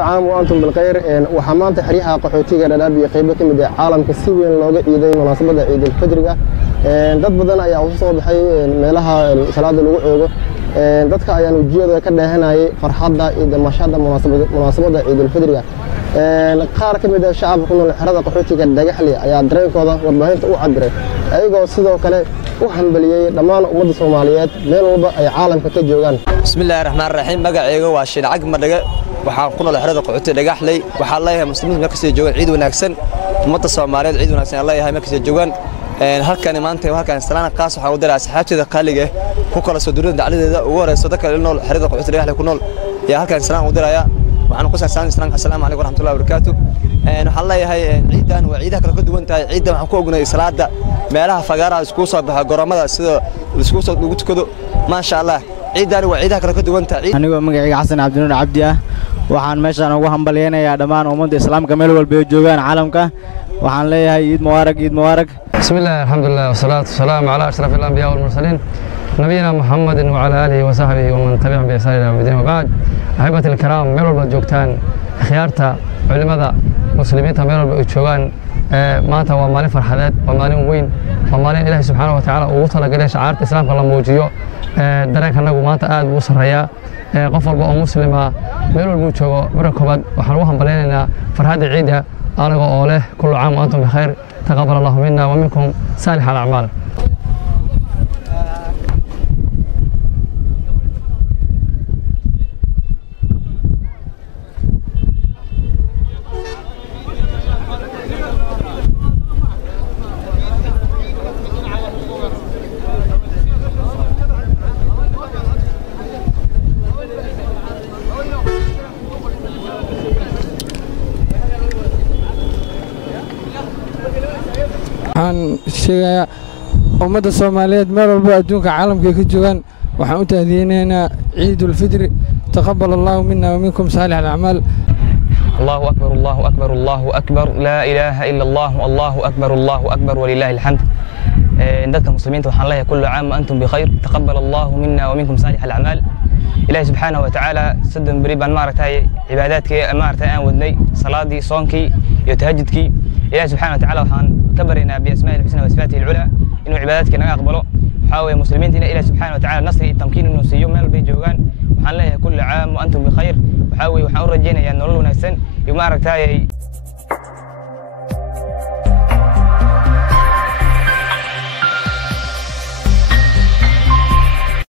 عام وأنتم بالخير وحمانت حريحة قحوتية لدابي قيبة كمد عالم كسيوين لوجا إيدي مناسبة عيد الفجر dad badan ayaa u soo baxay meelaha salaada lagu oogo dadka ayaan ujeedada ka dheehanayay farxadda iyo damashada munaasabada ciid al-fidriga qaar ka mid ah shacabka ku nool xerada qaxootiga dhagaxley ayaa dareenkooda warbaahinta u cabiray ayagoo sidoo kale u hambaliyay dhammaan ummadda Soomaaliyeed meel walba ay caalamka ka joogaan bismillaahir rahmaanir rahiim magacayga waa Shincag Madhaga waxaan ku nool xerada qaxootiga dhagaxley waxaa leeyahay muslimiinta ka soo joogan ciid wanaagsan ummadda Soomaaliyeed ciid wanaagsan leeyahay ma ka soo joogan halkan maanta halkan salaana qaas waxa uu diray asxaabtida qaaliga ku kala soo durida dacladeeda ugu horeyso dadka nool xirida qaxootiga dhagaxley ku nool yaa halkan salaana u diraya waxaan ku saabsan salaam assalaamu alaykum warahmatullahi wabarakatuh waxaan leeyahay ciidan waa ciidaha kala duwan tahay ciidan waxaan ku ognahay salaada meelaha fagaaraha isku soo baxa garoomada sida isku soo ugu tukado ma sha Allah ciidan waa ciidaha kala duwan tahay aniga magacayga Xasan Cabdinuur Cabdi ah waxaan meeshan ugu hambalyeynaya dhammaan ummadda islaamka meel walba ay joogaan caalamka waxaan leeyahay ciid mubarak بسم الله الحمد لله والصلاة والسلام على أشرف الأنبياء والمرسلين نبينا محمد وعلى آله وصحبه ومن تبعهم بإحسان إلى يوم الدين وبعد أحبتي الكرام ميل والبا جوجتان خيارتا علمada muslimiinta meel walba ay joogaan maanta waa maalin farxadeed waa maalin weyn waa maalin Ilaahay subhanahu wa ta'ala uu talagalay shacaarta islaamka la muujiyo dareenkanagu maanta aad u sareeyaa qof walba oo muslima meel walba uu joogo marka koobaad waxaan u hambaleynaynaa farxadda ciida anaga oo leh kullu caam wa antum bi khayr تقبل الله منا ومنكم صالح الأعمال waxaan sheegayaa ummadda Soomaaliyeed meel walba adduunka caalamka ka joogan waxaan u tahdiyeenaa ciidul fidri taqabbal Allahu minna wa minkum salih al-a'mal Allahu akbar Allahu akbar Allahu akbar la ilaha illa Allah Allahu akbar walillahi alhamd dadka muslimiinta waxaan leeyahay kullu caam wa antum bi khayr taqabbal Allahu minna wa minkum salih al-a'mal Ilaahay subhanahu wa ta'ala sadan bari baan maartay cibaadaadkii maartay aan wadnay salaadii soonkii iyo tahajjudkii Ilaahay subhanahu wa ta'ala waxaan كبرنا بأسماء الحسنى وصفاته العلى إنه عباداتك نقبله حاول مسلمين إلى سبحانه وتعالى نصر التمكين إنه سيوم مال بيجوان وحن له كل عام وأنتم بخير وحاول رجينا يعني نقول لنا السن يوم عرفت هاي